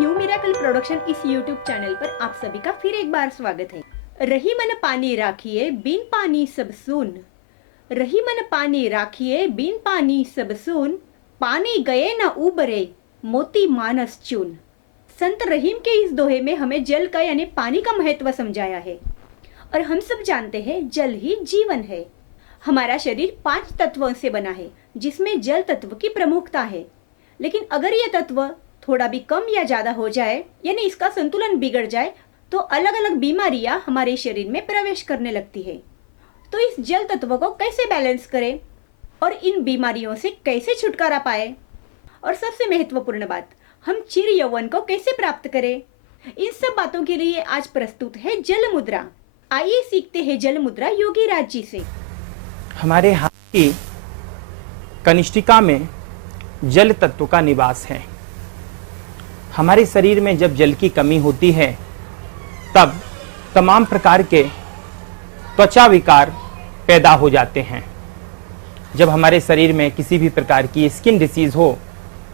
New miracle production इस YouTube channel पर आप सभी का फिर एक बार स्वागत है। रही मन पानी राखिए बिन पानी सब सून, रही मन पानी राखिए बिन पानी सब सून, पानी गए न उबरे मोती मानस चून। संत रहीम के इस दोहे में हमें जल का यानी पानी का महत्व समझाया है। और हम सब जानते हैं जल ही जीवन है। हमारा शरीर 5 तत्वों से बना है, जिसमें जल तत्व की प्रमुखता है। लेकिन अगर ये तत्व थोड़ा भी कम या ज्यादा हो जाए यानी इसका संतुलन बिगड़ जाए तो अलग अलग बीमारियां हमारे शरीर में प्रवेश करने लगती है। तो इस जल तत्व को कैसे बैलेंस करें और इन बीमारियों से कैसे छुटकारा पाए, और सबसे महत्वपूर्ण बात, हम चिर यौवन को कैसे प्राप्त करें, इन सब बातों के लिए आज प्रस्तुत है जल मुद्रा। आइए सीखते हैं जल मुद्रा योगी राज जी से। हमारे हाथ की कनिष्ठिका में जल तत्व का निवास है। हमारे शरीर में जब जल की कमी होती है तब तमाम प्रकार के त्वचा विकार पैदा हो जाते हैं। जब हमारे शरीर में किसी भी प्रकार की स्किन डिसीज हो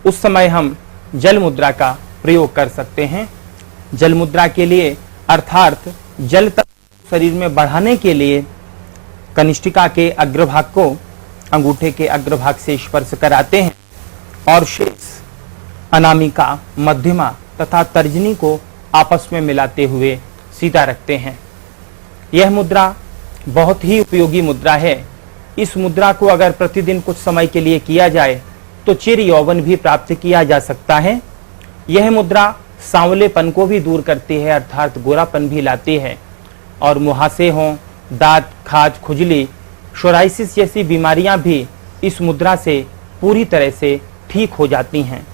उस समय हम जल मुद्रा का प्रयोग कर सकते हैं। जल मुद्रा के लिए अर्थात जल तत्व शरीर में बढ़ाने के लिए कनिष्ठिका के अग्रभाग को अंगूठे के अग्रभाग से स्पर्श कराते हैं और शेष अनामिका, मध्यमा तथा तर्जनी को आपस में मिलाते हुए सीधा रखते हैं। यह मुद्रा बहुत ही उपयोगी मुद्रा है। इस मुद्रा को अगर प्रतिदिन कुछ समय के लिए किया जाए तो चिर यौवन भी प्राप्त किया जा सकता है। यह मुद्रा सांवलेपन को भी दूर करती है अर्थात गोरापन भी लाती है, और मुहासे हों, दांत, खाज, खुजली, सोराइसिस जैसी बीमारियां भी इस मुद्रा से पूरी तरह से ठीक हो जाती हैं।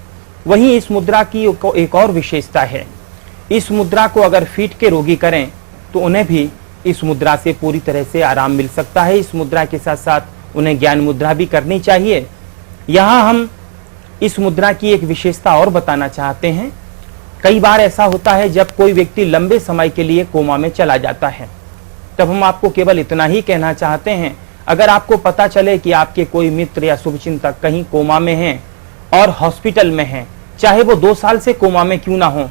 वहीं इस मुद्रा की एक और विशेषता है, इस मुद्रा को अगर फीट के रोगी करें तो उन्हें भी इस मुद्रा से पूरी तरह से आराम मिल सकता है। इस मुद्रा के साथ साथ उन्हें ज्ञान मुद्रा भी करनी चाहिए। यहाँ हम इस मुद्रा की एक विशेषता और बताना चाहते हैं। कई बार ऐसा होता है जब कोई व्यक्ति लंबे समय के लिए कोमा में चला जाता है, तब हम आपको केवल इतना ही कहना चाहते हैं, अगर आपको पता चले कि आपके कोई मित्र या शुभचिंतक कहीं कोमा में हैं और हॉस्पिटल में हैं, चाहे वो 2 साल से कोमा में क्यों ना हो,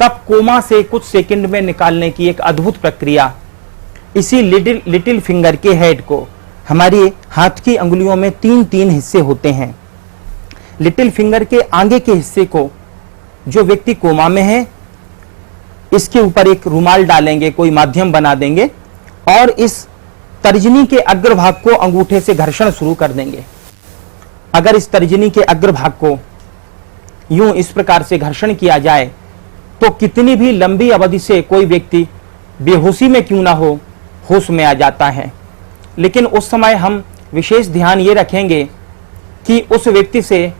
तब कोमा से कुछ सेकंड में निकालने की एक अद्भुत प्रक्रिया, इसी लिटिल फिंगर के हेड को, हमारी हाथ की अंगुलियों में 3-3 हिस्से होते हैं। लिटिल फिंगर के आगे के हिस्से को जो व्यक्ति कोमा में है इसके ऊपर एक रुमाल डालेंगे, कोई माध्यम बना देंगे और इस तर्जनी के अग्रभाग को अंगूठे से घर्षण शुरू कर देंगे। अगर इस तर्जनी के अग्रभाग को यूं इस प्रकार से घर्षण किया जाए तो कितनी भी लंबी अवधि से कोई व्यक्ति बेहोशी में क्यों ना हो, होश में आ जाता है। लेकिन उस समय हम विशेष ध्यान ये रखेंगे कि उस व्यक्ति से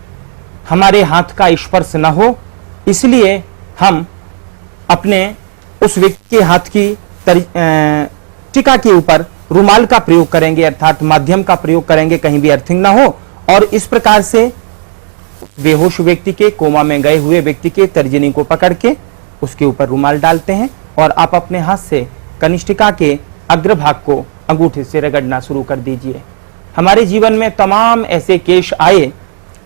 हमारे हाथ का स्पर्श न हो, इसलिए हम अपने उस व्यक्ति के हाथ की टीका के ऊपर रुमाल का प्रयोग करेंगे अर्थात माध्यम का प्रयोग करेंगे, कहीं भी अर्थिंग ना हो, और इस प्रकार से बेहोश व्यक्ति के, कोमा में गए हुए व्यक्ति के तर्जनी को पकड़ के उसके ऊपर रुमाल डालते हैं और आप अपने हाथ से कनिष्ठिका के अग्रभाग को अंगूठे से रगड़ना शुरू कर दीजिए। हमारे जीवन में तमाम ऐसे केस आए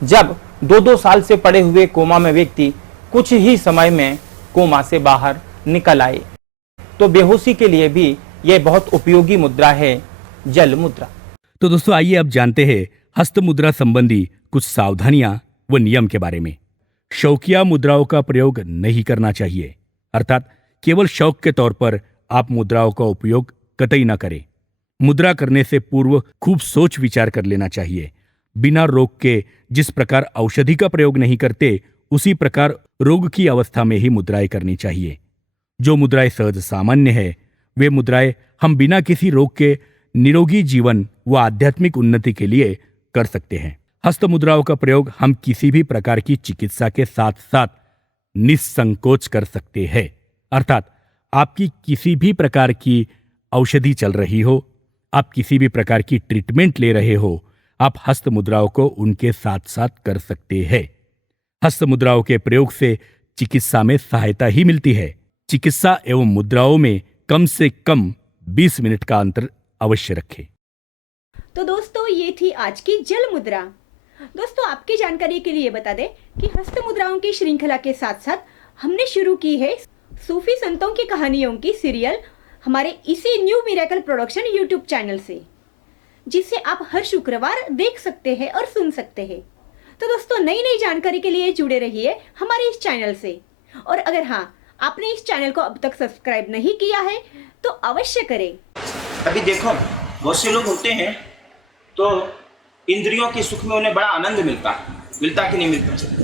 जब 2-2 साल से पड़े हुए कोमा में व्यक्ति कुछ ही समय में कोमा से बाहर निकल आए। तो बेहोशी के लिए भी यह बहुत उपयोगी मुद्रा है जल मुद्रा। तो दोस्तों आइए अब जानते हैं हस्त मुद्रा संबंधी कुछ सावधानियां व नियम के बारे में। शौकिया मुद्राओं का प्रयोग नहीं करना चाहिए, अर्थात केवल शौक के तौर पर आप मुद्राओं का उपयोग कतई न करें। मुद्रा करने से पूर्व खूब सोच विचार कर लेना चाहिए। बिना रोग के जिस प्रकार औषधि का प्रयोग नहीं करते, उसी प्रकार रोग की अवस्था में ही मुद्राएं करनी चाहिए। जो मुद्राएं सहज सामान्य है वे मुद्राएं हम बिना किसी रोग के निरोगी जीवन व आध्यात्मिक उन्नति के लिए कर सकते हैं। हस्त मुद्राओं का प्रयोग हम किसी भी प्रकार की चिकित्सा के साथ साथ निसंकोच कर सकते हैं, अर्थात आपकी किसी भी प्रकार की औषधि चल रही हो, आप किसी भी प्रकार की ट्रीटमेंट ले रहे हो, आप हस्त मुद्राओं को उनके साथ साथ कर सकते हैं। हस्त मुद्राओं के प्रयोग से चिकित्सा में सहायता ही मिलती है। चिकित्सा एवं मुद्राओं में कम से कम 20 मिनट का अंतर अवश्य रखें। तो दोस्तों ये थी आज की जल मुद्रा। दोस्तों आपकी जानकारी के लिए बता दें कि हस्त मुद्राओं की श्रृंखला के साथ साथ हमने शुरू की है सूफी संतों की कहानियों की सीरियल हमारे इसी new miracle production YouTube channel से, जिसे आप हर शुक्रवार देख सकते हैं और सुन सकते हैं। तो दोस्तों, नई नई जानकारी के लिए जुड़े रहिए हमारे इस चैनल से। और अगर हाँ, आपने इस चैनल को अब तक सब्सक्राइब नहीं किया है तो अवश्य करें। अभी देखो, बहुत से लोग होते हैं तो इंद्रियों के सुख में उन्हें बड़ा आनंद मिलता कि नहीं मिलता।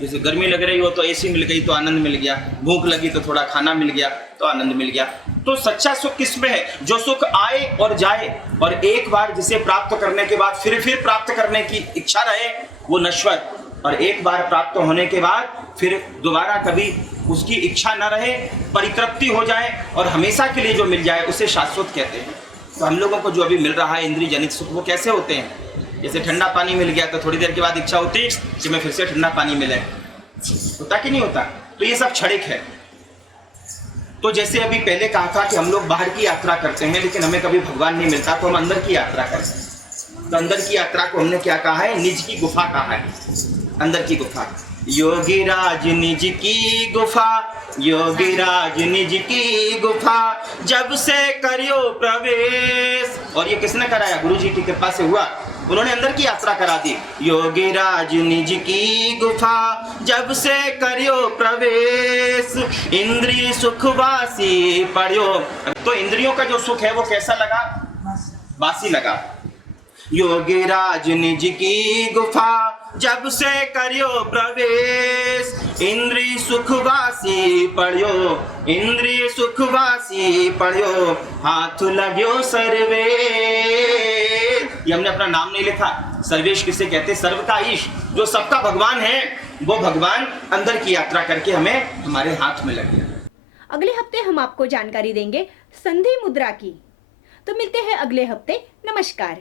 जैसे गर्मी लग रही हो तो एसी मिल गई तो आनंद मिल गया, भूख लगी तो थोड़ा खाना मिल गया तो आनंद मिल गया। तो सच्चा सुख किस में है? जो सुख आए और जाए और एक बार जिसे प्राप्त करने के बाद फिर प्राप्त करने की इच्छा रहे वो नश्वर, और एक बार प्राप्त होने के बाद फिर दोबारा कभी उसकी इच्छा न रहे, परितृप्ति हो जाए और हमेशा के लिए जो मिल जाए उसे शाश्वत कहते हैं। तो हम लोगों को जो अभी मिल रहा है इंद्रिय जनित सुख, वो कैसे होते हैं? जैसे ठंडा पानी मिल गया तो थोड़ी देर के बाद इच्छा होती है कि मैं फिर से ठंडा पानी मिले, होता कि नहीं होता? तो ये सब क्षणिक है। तो जैसे अभी पहले कहा था कि हम लोग बाहर की यात्रा करते हैं लेकिन हमें कभी भगवान नहीं मिलता, तो हम अंदर की यात्रा करते हैं। तो अंदर की यात्रा को हमने क्या कहा है? निज की गुफा कहा है। अंदर की गुफा, योगीराज निज की गुफा, योगीराज निज की गुफा, जब से करियो प्रवेश। और ये किसने कराया? गुरु जी की कृपा से हुआ। उन्होंने अंदर की यात्रा करा दी। योगीराज निज की गुफा, जब से करियो प्रवेश, इंद्रिय सुखवासी पड़ियो। तो इंद्रियों का जो सुख है वो कैसा लगा? वासी लगा। योगीराज निज की गुफा, जब से करियो प्रवेश, इंद्रिय सुखवासी पड़ियो, इंद्रिय सुखवासी पड़ियो, हाथ लग्यो सर्वेश। ये हमने अपना नाम नहीं लिखा। सर्वेश किसे कहते? सर्व का ईश, जो सबका भगवान है, वो भगवान अंदर की यात्रा करके हमें हमारे हाथ में लग गया। अगले हफ्ते हम आपको जानकारी देंगे संधि मुद्रा की। तो मिलते हैं अगले हफ्ते। नमस्कार।